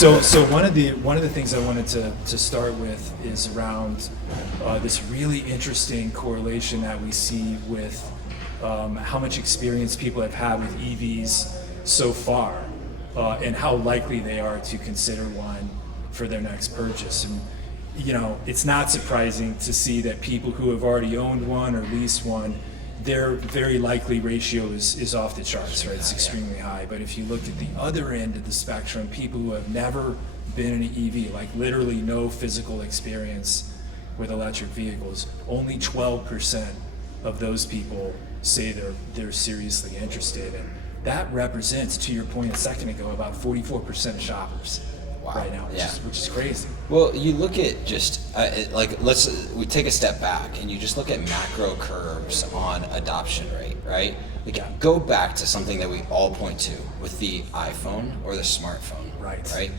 So one of the things I wanted to start with is around this really interesting correlation that we see with how much experience people have had with EVs so far, and how likely they are to consider one for their next purchase. And it's not surprising to see that people who have already owned one or leased one, their very likely ratio is off the charts, right? It's extremely high. But if you look at the other end of the spectrum, people who have never been in an EV, like literally no physical experience with electric vehicles, only 12% of those people say they're seriously interested. And that represents, to your point a second ago, about 44% of shoppers. Wow. Right now, which is crazy. Well, you look at just we take a step back and you just look at macro curves on adoption rate, right? Go back to something that we all point to with the iPhone or the smartphone, right?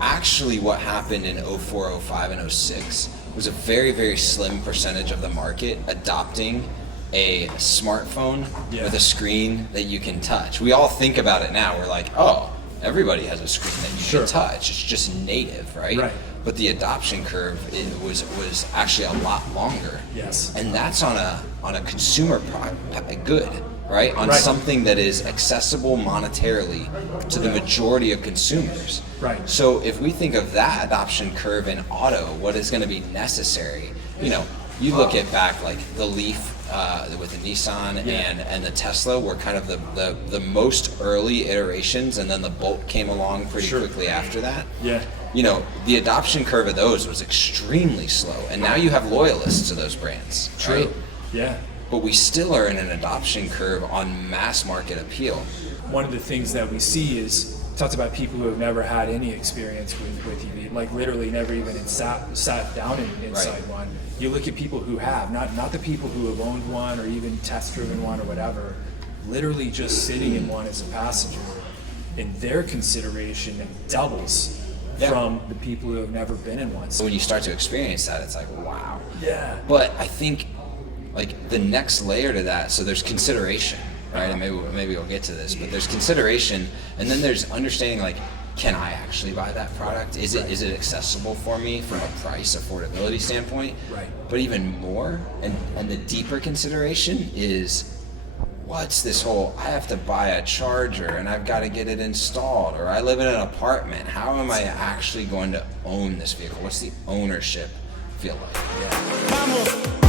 Actually what happened in 04, 05, and 06 was a very, very slim percentage of the market adopting a smartphone with a screen that you can touch. We all think about it now. We're like, oh, everybody has a screen that you can touch. It's just native, right? But the adoption curve was actually a lot longer. Yes. And that's on a consumer good, right? On something that is accessible monetarily to the majority of consumers. Right. So if we think of that adoption curve in auto, what is going to be necessary? You look at back like the Leaf with the Nissan and the Tesla were kind of the most early iterations, and then the Bolt came along pretty quickly after that. Yeah. The adoption curve of those was extremely slow, and now you have loyalists to those brands. True. Right? Yeah. But we still are in an adoption curve on mass market appeal. One of the things that we see is talks about people who have never had any experience with EV, like literally never even sat down inside one. You look at people who have, not the people who have owned one or even test driven one or whatever, literally just sitting in one as a passenger, and their consideration doubles from the people who have never been in one. So when you start to experience that, it's like, wow. Yeah. But I think the next layer to that, so there's consideration, right? And maybe we'll get to this, but there's consideration, and then there's understanding can I actually buy that product? Is it accessible for me from a price affordability standpoint? Right. But even more, and the deeper consideration is, what's this whole, I have to buy a charger and I've got to get it installed, or I live in an apartment. How am I actually going to own this vehicle? What's the ownership feel like? Yeah.